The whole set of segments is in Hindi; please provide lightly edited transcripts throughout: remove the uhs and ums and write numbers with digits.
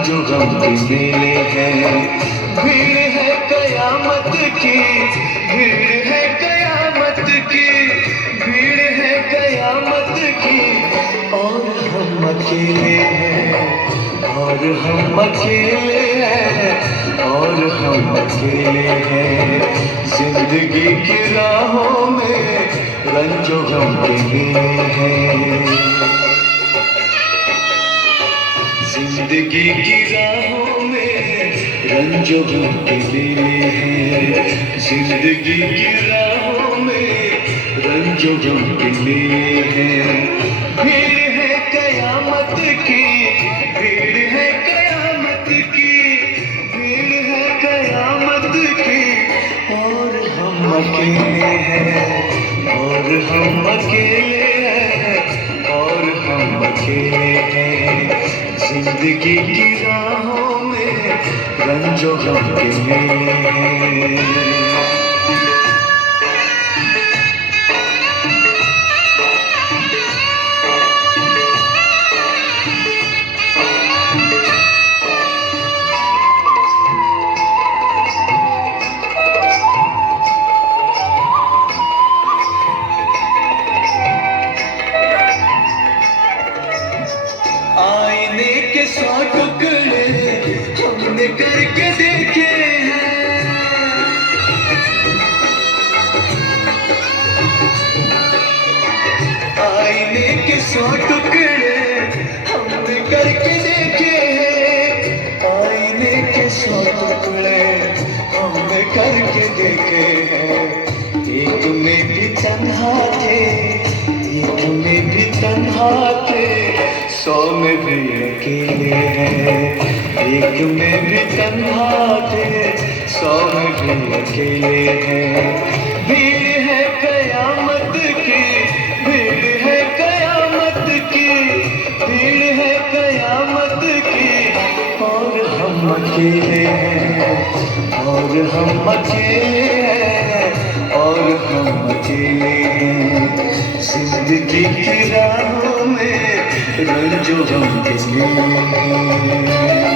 रंजो गम के मेले हैं। भीड़ है कयामत की, भीड़ है कयामत की, भीड़ है कयामत की, और हम अकेले हैं, और हम अकेले हैं, और हम अकेले हैं। जिंदगी की राहों में रंजो गम के मेले हैं। जिंदगी की राहों में रंजो गम के मेले हैं। जिंदगी की राहों में रंजो गम के मेले हैं। भीड़ है कयामत की, भीड़ है कयामत की, भीड़ है कयामत की, और हम अकेले हैं, और हम अकेले हैं, और हम अकेले हैं। जिंदगी की राहों में रंजो गम के मेले हैं। आईने के 100 टुकड़े हमने करके देखे हैं। आईने के 100 टुकड़े हमने करके देखे हैं। आईने के 100 टुकड़े हमने करके देखे हैं। एक में भी तन्हा थे, एक में भी तन्हा थे, 100 में भी अकेले हैं। एक में भी तन्हा थे, 100 में भी अकेले हैं। भीड़ है कयामत की, भीड़ है कयामत की, भीड़ है कयामत की, और हम अकेले हैं, और हम अकेले हैं, और हम अकेले हैं। जिंदगी की राहों में रंजो गम के मेले हैं।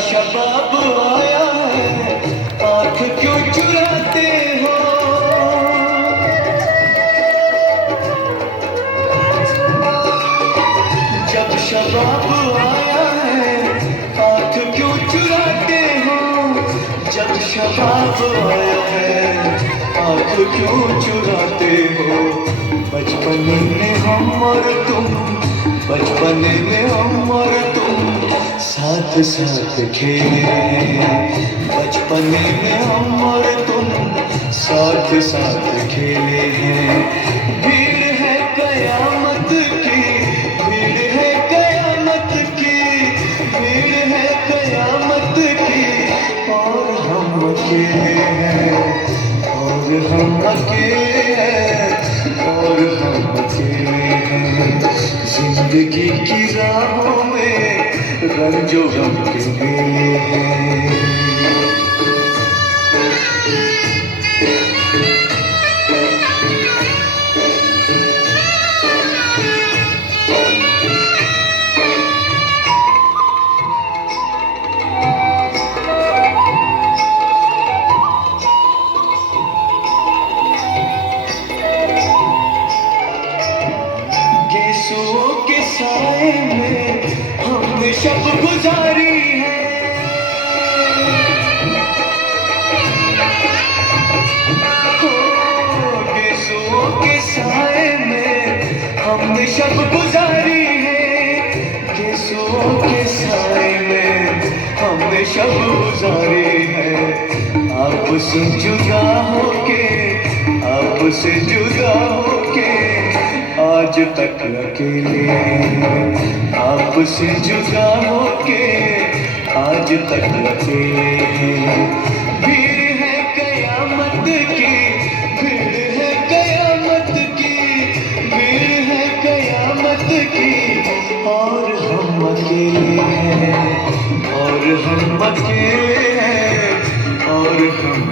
शबाब आया है, आँख क्यों चुराते हो? जब शबाब आया है, आँख क्यों चुराते हो? जब शबाब आया है, आँख क्यों चुराते हो? बचपन में हम और तुम, बचपन में हम और तुम साथ साथ खेले। बचपन में हम और तुम साथ साथ खेले हैं। भीड़ है कयामत की, भीड़ है कयामत की, भीड़ है कयामत की, और हम अकेले हैं, और हम अकेले हैं, और हम अकेले हैं। जिंदगी की राहों में रंजो गम के मेले हैं। गेसुओं के साए में हमने शब गुजारी है। गेसुओं के साए में हमने शब गुजारी है। गेसुओं के साए में हमने शब गुजारी है। आपसे जुदा होके, आपसे जुदा होके आज तक अकेले हैं। आपसे जुदा होके आज तक अकेले हैं। भीड़ है कयामत की, भीड़ है कयामत अकेले हैं और हम अकेले हैं और हम